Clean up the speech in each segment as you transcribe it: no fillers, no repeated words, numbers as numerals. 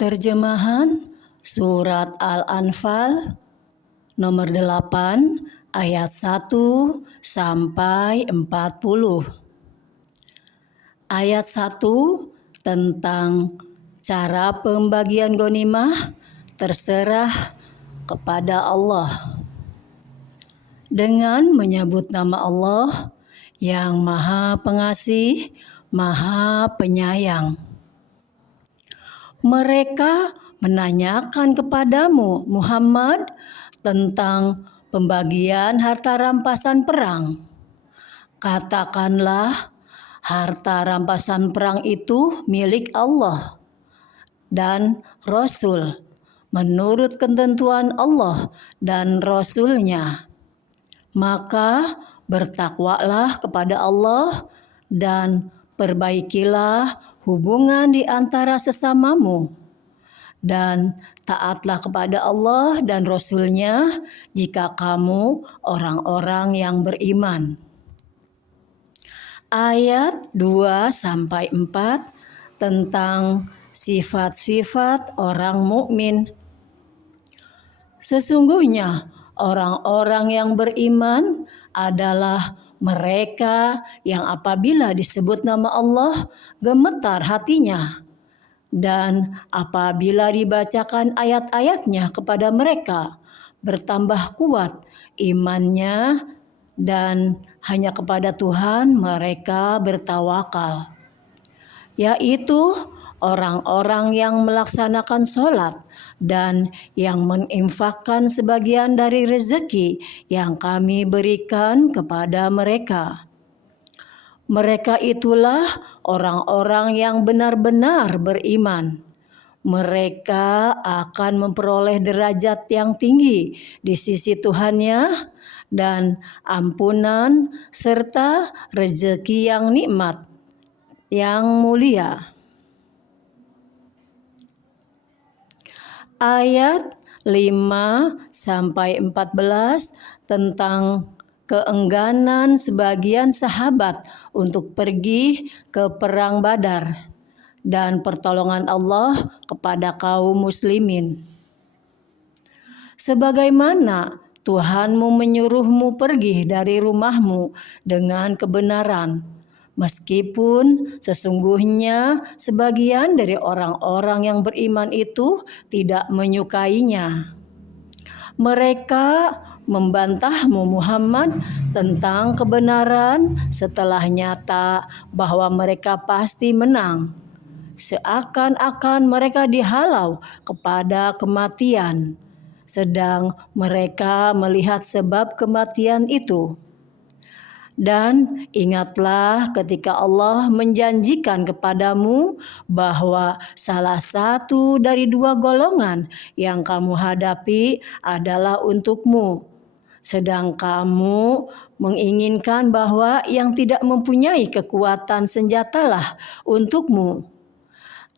Terjemahan Surat Al-Anfal nomor 8 ayat 1 sampai 40. Ayat 1 tentang cara pembagian ghanimah terserah kepada Allah. Dengan menyebut nama Allah yang Maha Pengasih, Maha Penyayang. Mereka menanyakan kepadamu, Muhammad, tentang pembagian harta rampasan perang. Katakanlah, harta rampasan perang itu milik Allah dan Rasul, menurut ketentuan Allah dan Rasul-Nya. Maka bertakwalah kepada Allah dan perbaikilah hubungan di antara sesamamu, dan taatlah kepada Allah dan Rasul-Nya jika kamu orang-orang yang beriman. Ayat 2-4 tentang sifat-sifat orang mukmin. Sesungguhnya orang-orang yang beriman adalah mereka yang apabila disebut nama Allah gemetar hatinya, dan apabila dibacakan ayat-ayatnya kepada mereka bertambah kuat imannya, dan hanya kepada Tuhan mereka bertawakal, yaitu orang-orang yang melaksanakan sholat dan yang menginfakkan sebagian dari rezeki yang kami berikan kepada mereka. Mereka itulah orang-orang yang benar-benar beriman. Mereka akan memperoleh derajat yang tinggi di sisi Tuhannya dan ampunan serta rezeki yang nikmat, yang mulia. Ayat 5-14 tentang keengganan sebagian sahabat untuk pergi ke perang Badar dan pertolongan Allah kepada kaum muslimin. Sebagaimana Tuhanmu menyuruhmu pergi dari rumahmu dengan kebenaran, meskipun sesungguhnya sebagian dari orang-orang yang beriman itu tidak menyukainya. Mereka membantahmu, Muhammad, tentang kebenaran setelah nyata bahwa mereka pasti menang. Seakan-akan mereka dihalau kepada kematian, sedang mereka melihat sebab kematian itu. Dan ingatlah ketika Allah menjanjikan kepadamu bahwa salah satu dari dua golongan yang kamu hadapi adalah untukmu, sedang kamu menginginkan bahwa yang tidak mempunyai kekuatan senjatalah untukmu.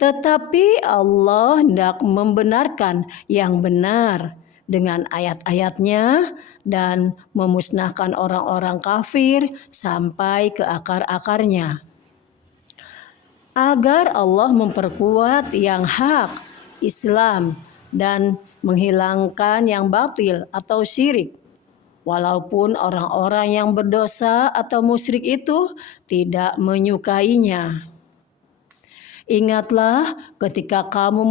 Tetapi Allah hendak membenarkan yang benar dengan ayat-ayatnya dan memusnahkan orang-orang kafir sampai ke akar-akarnya, agar Allah memperkuat yang hak, Islam, dan menghilangkan yang batil atau syirik. Walaupun orang-orang yang berdosa atau musyrik itu tidak menyukainya. Ingatlah ketika kamu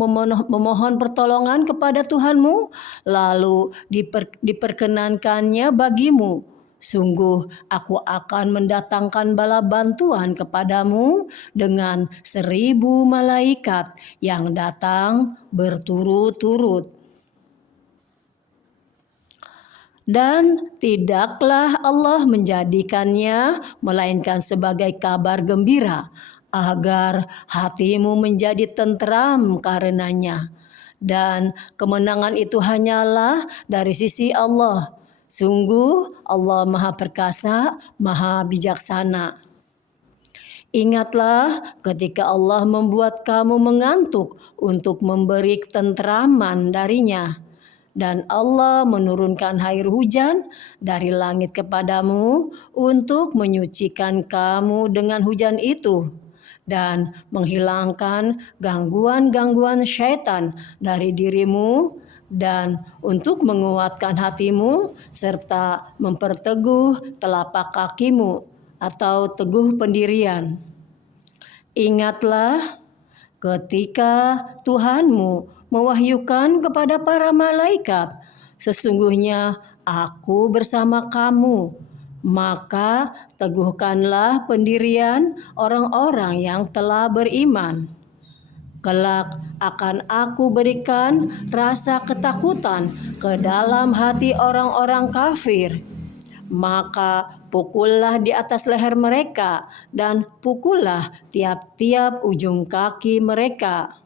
memohon pertolongan kepada Tuhanmu, lalu diperkenankannya bagimu. Sungguh aku akan mendatangkan bala bantuan kepadamu dengan 1000 malaikat yang datang berturut-turut. Dan tidaklah Allah menjadikannya melainkan sebagai kabar gembira, agar hatimu menjadi tentram karenanya. Dan kemenangan itu hanyalah dari sisi Allah. Sungguh Allah Maha Perkasa, Maha Bijaksana. Ingatlah ketika Allah membuat kamu mengantuk untuk memberi ketentraman darinya, dan Allah menurunkan air hujan dari langit kepadamu untuk menyucikan kamu dengan hujan itu. dan menghilangkan gangguan-gangguan syaitan dari dirimu, dan untuk menguatkan hatimu serta memperteguh telapak kakimu atau teguh pendirian. Ingatlah ketika Tuhanmu mewahyukan kepada para malaikat, sesungguhnya aku bersama kamu, maka teguhkanlah pendirian orang-orang yang telah beriman. Kelak akan aku berikan rasa ketakutan ke dalam hati orang-orang kafir. Maka pukullah di atas leher mereka dan pukullah tiap-tiap ujung kaki mereka.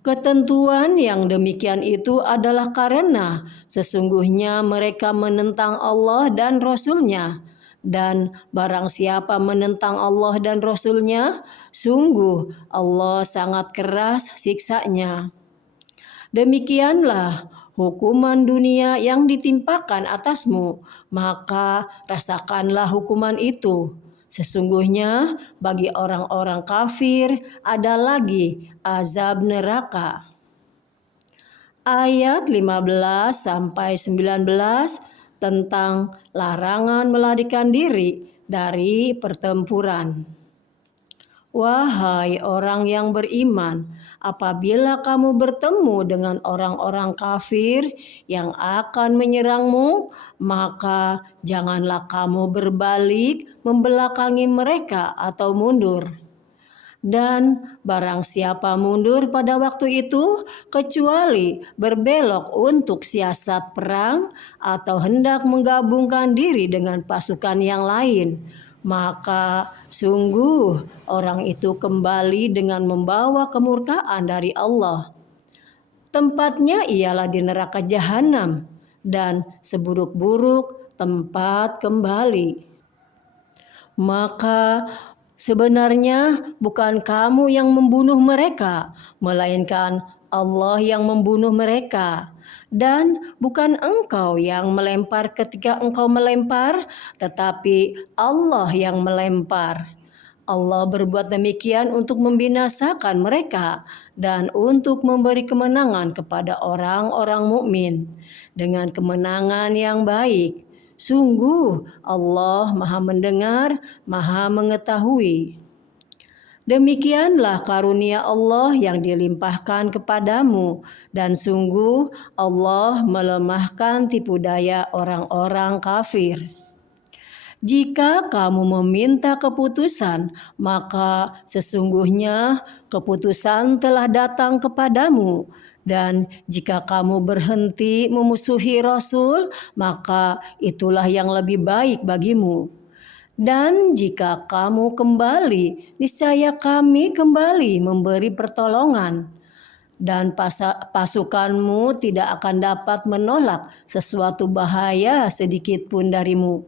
Ketentuan yang demikian itu adalah karena sesungguhnya mereka menentang Allah dan Rasul-Nya. Dan barang siapa menentang Allah dan Rasul-Nya, sungguh Allah sangat keras siksanya. Demikianlah hukuman dunia yang ditimpakan atasmu, maka rasakanlah hukuman itu. Sesungguhnya bagi orang-orang kafir ada lagi azab neraka. Ayat 15 sampai 19 tentang larangan melarikan diri dari pertempuran. Wahai orang yang beriman, apabila kamu bertemu dengan orang-orang kafir yang akan menyerangmu, maka janganlah kamu berbalik membelakangi mereka atau mundur. Dan barang siapa mundur pada waktu itu, kecuali berbelok untuk siasat perang atau hendak menggabungkan diri dengan pasukan yang lain, maka sungguh orang itu kembali dengan membawa kemurkaan dari Allah. Tempatnya ialah di neraka jahanam, dan seburuk-buruk tempat kembali. Maka sebenarnya bukan kamu yang membunuh mereka, melainkan Allah yang membunuh mereka. Dan bukan engkau yang melempar ketika engkau melempar, tetapi Allah yang melempar. Allah berbuat demikian untuk membinasakan mereka dan untuk memberi kemenangan kepada orang-orang mukmin dengan kemenangan yang baik. Sungguh Allah Maha Mendengar, Maha Mengetahui. Demikianlah karunia Allah yang dilimpahkan kepadamu, dan sungguh Allah melemahkan tipu daya orang-orang kafir. Jika kamu meminta keputusan, maka sesungguhnya keputusan telah datang kepadamu. Dan jika kamu berhenti memusuhi Rasul, maka itulah yang lebih baik bagimu. Dan jika kamu kembali, niscaya kami kembali memberi pertolongan. Dan pasukanmu tidak akan dapat menolak sesuatu bahaya sedikit pun darimu.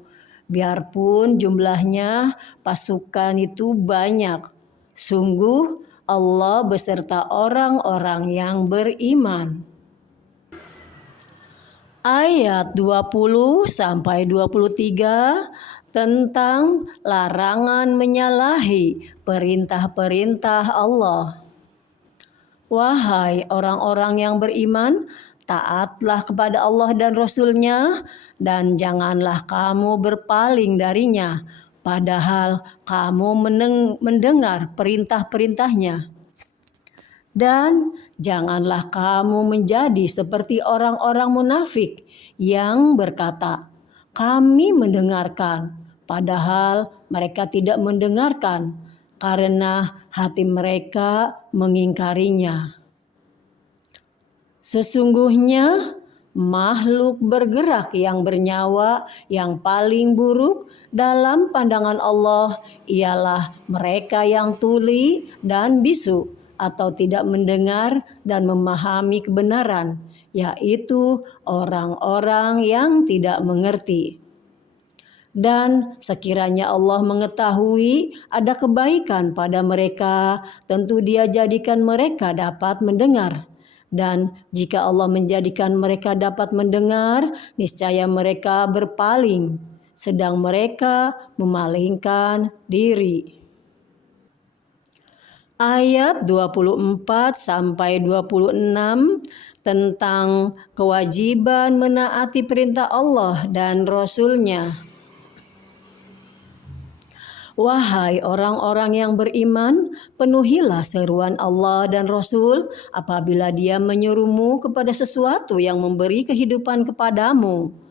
Biarpun jumlahnya pasukan itu banyak. Sungguh Allah beserta orang-orang yang beriman. Ayat 20 sampai 23 tentang larangan menyalahi perintah-perintah Allah. Wahai orang-orang yang beriman, taatlah kepada Allah dan Rasul-Nya, dan janganlah kamu berpaling darinya, padahal kamu mendengar perintah-perintahnya. Dan janganlah kamu menjadi seperti orang-orang munafik yang berkata, kami mendengarkan, padahal mereka tidak mendengarkan, karena hati mereka mengingkarinya. Sesungguhnya makhluk bergerak yang bernyawa yang paling buruk dalam pandangan Allah ialah mereka yang tuli dan bisu atau tidak mendengar dan memahami kebenaran, yaitu orang-orang yang tidak mengerti. Dan sekiranya Allah mengetahui ada kebaikan pada mereka, tentu Dia jadikan mereka dapat mendengar. Dan jika Allah menjadikan mereka dapat mendengar, niscaya mereka berpaling, sedang mereka memalingkan diri. Ayat 24 sampai 26 tentang kewajiban menaati perintah Allah dan Rasul-Nya. Wahai orang-orang yang beriman, penuhilah seruan Allah dan Rasul apabila Dia menyuruhmu kepada sesuatu yang memberi kehidupan kepadamu.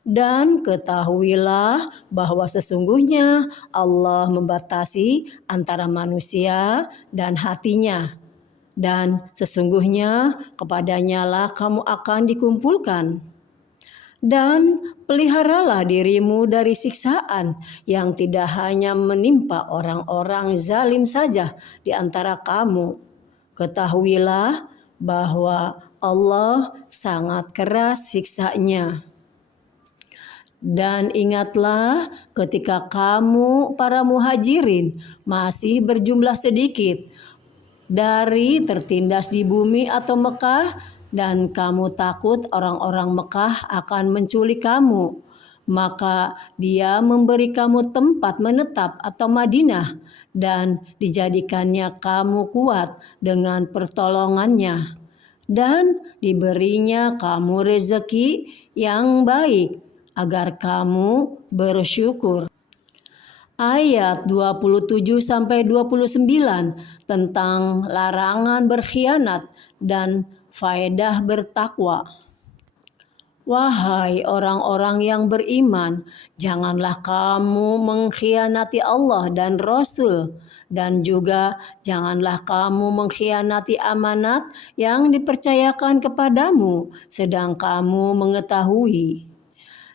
Dan ketahuilah bahwa sesungguhnya Allah membatasi antara manusia dan hatinya. Dan sesungguhnya kepadanya lah kamu akan dikumpulkan. Dan peliharalah dirimu dari siksaan yang tidak hanya menimpa orang-orang zalim saja di antara kamu. Ketahuilah bahwa Allah sangat keras siksanya. Dan ingatlah ketika kamu para muhajirin masih berjumlah sedikit dari tertindas di bumi atau Mekah, dan kamu takut orang-orang Mekah akan menculik kamu, maka Dia memberi kamu tempat menetap atau Madinah, dan dijadikannya kamu kuat dengan pertolongannya, dan diberinya kamu rezeki yang baik agar kamu bersyukur. Ayat 27 sampai 29 tentang larangan berkhianat dan faedah bertakwa. Wahai orang-orang yang beriman, janganlah kamu mengkhianati Allah dan Rasul, dan juga janganlah kamu mengkhianati amanat yang dipercayakan kepadamu, sedang kamu mengetahui.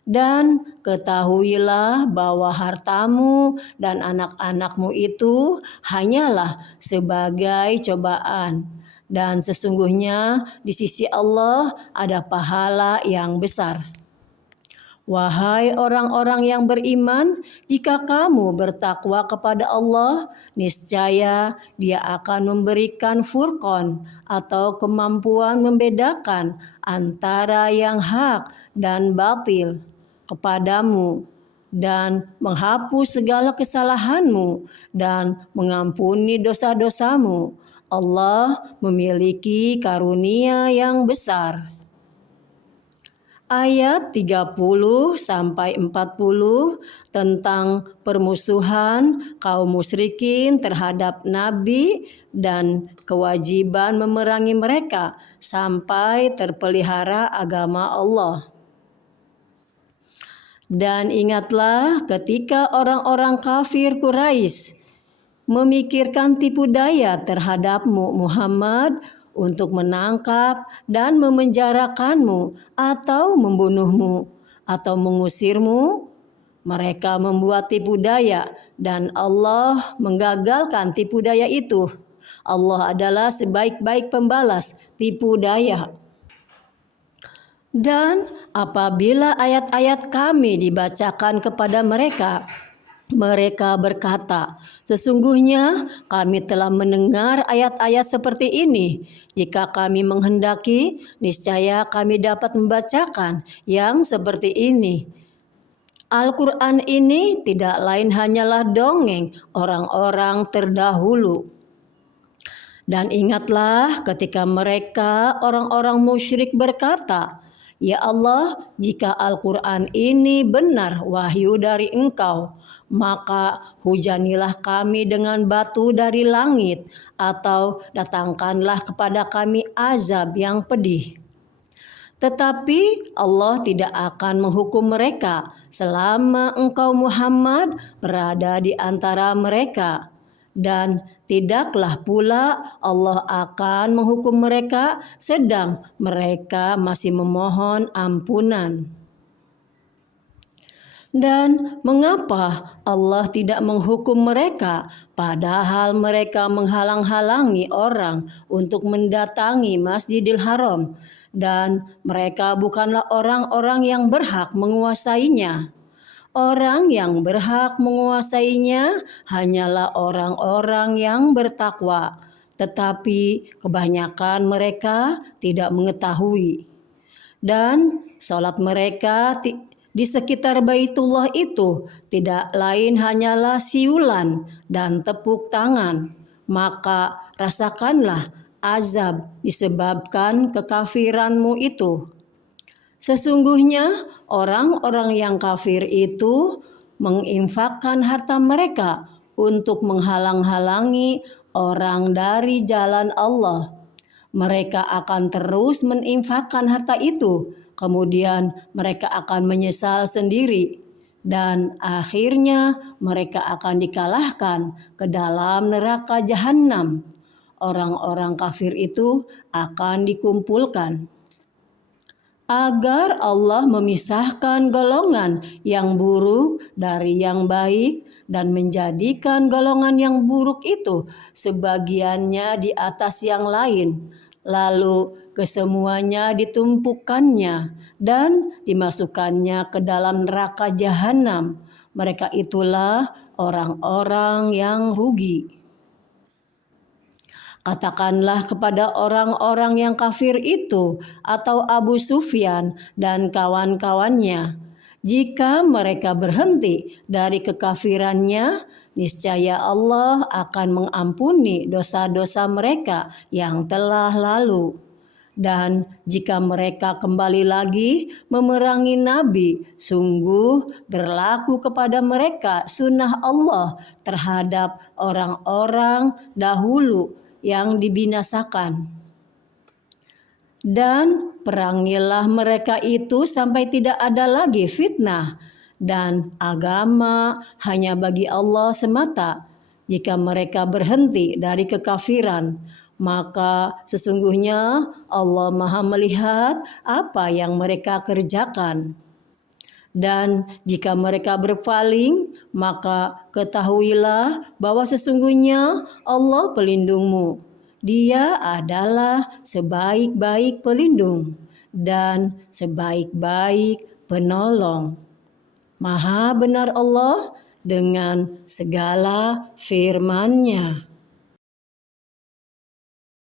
Dan ketahuilah bahwa hartamu dan anak-anakmu itu hanyalah sebagai cobaan. Dan sesungguhnya di sisi Allah ada pahala yang besar. Wahai orang-orang yang beriman, jika kamu bertakwa kepada Allah, niscaya Dia akan memberikan furqan atau kemampuan membedakan antara yang hak dan batil kepadamu, dan menghapus segala kesalahanmu dan mengampuni dosa-dosamu. Allah memiliki karunia yang besar. Ayat 30 sampai 40 tentang permusuhan kaum musyrikin terhadap Nabi dan kewajiban memerangi mereka sampai terpelihara agama Allah. Dan ingatlah ketika orang-orang kafir Quraisy memikirkan tipu daya terhadapmu Muhammad untuk menangkap dan memenjarakanmu atau membunuhmu atau mengusirmu. Mereka membuat tipu daya dan Allah menggagalkan tipu daya itu. Allah adalah sebaik-baik pembalas tipu daya. Dan apabila ayat-ayat kami dibacakan kepada mereka, mereka berkata, sesungguhnya kami telah mendengar ayat-ayat seperti ini. Jika kami menghendaki, niscaya kami dapat membacakan yang seperti ini. Al-Quran ini tidak lain hanyalah dongeng orang-orang terdahulu. Dan ingatlah ketika mereka orang-orang musyrik berkata, ya Allah, jika Al-Quran ini benar wahyu dari Engkau, maka hujanilah kami dengan batu dari langit, atau datangkanlah kepada kami azab yang pedih. Tetapi Allah tidak akan menghukum mereka selama engkau Muhammad berada di antara mereka. Dan tidaklah pula Allah akan menghukum mereka sedang mereka masih memohon ampunan. Dan mengapa Allah tidak menghukum mereka padahal mereka menghalang-halangi orang untuk mendatangi Masjidil Haram, dan mereka bukanlah orang-orang yang berhak menguasainya. Orang yang berhak menguasainya hanyalah orang-orang yang bertakwa, tetapi kebanyakan mereka tidak mengetahui. Dan salat mereka di sekitar Baitullah itu tidak lain hanyalah siulan dan tepuk tangan. maka rasakanlah azab disebabkan kekafiranmu itu. Sesungguhnya orang-orang yang kafir itu menginfakkan harta mereka untuk menghalang-halangi orang dari jalan Allah. Mereka akan terus menginfakkan harta itu, kemudian mereka akan menyesal sendiri, dan akhirnya mereka akan dikalahkan ke dalam neraka jahanam. Orang-orang kafir itu akan dikumpulkan agar Allah memisahkan golongan yang buruk dari yang baik dan menjadikan golongan yang buruk itu sebagiannya di atas yang lain, lalu kesemuanya ditumpukannya dan dimasukkannya ke dalam neraka jahanam. Mereka itulah orang-orang yang rugi. Katakanlah kepada orang-orang yang kafir itu atau Abu Sufyan dan kawan-kawannya, jika mereka berhenti dari kekafirannya, niscaya Allah akan mengampuni dosa-dosa mereka yang telah lalu. Dan jika mereka kembali lagi memerangi Nabi, sungguh berlaku kepada mereka sunnah Allah terhadap orang-orang dahulu yang dibinasakan. Dan perangilah mereka itu sampai tidak ada lagi fitnah, dan agama hanya bagi Allah semata. Jika mereka berhenti dari kekafiran, maka sesungguhnya Allah Maha melihat apa yang mereka kerjakan. Dan jika mereka berpaling, maka ketahuilah bahwa sesungguhnya Allah pelindungmu. Dia adalah sebaik-baik pelindung dan sebaik-baik penolong. Maha benar Allah dengan segala firman-Nya.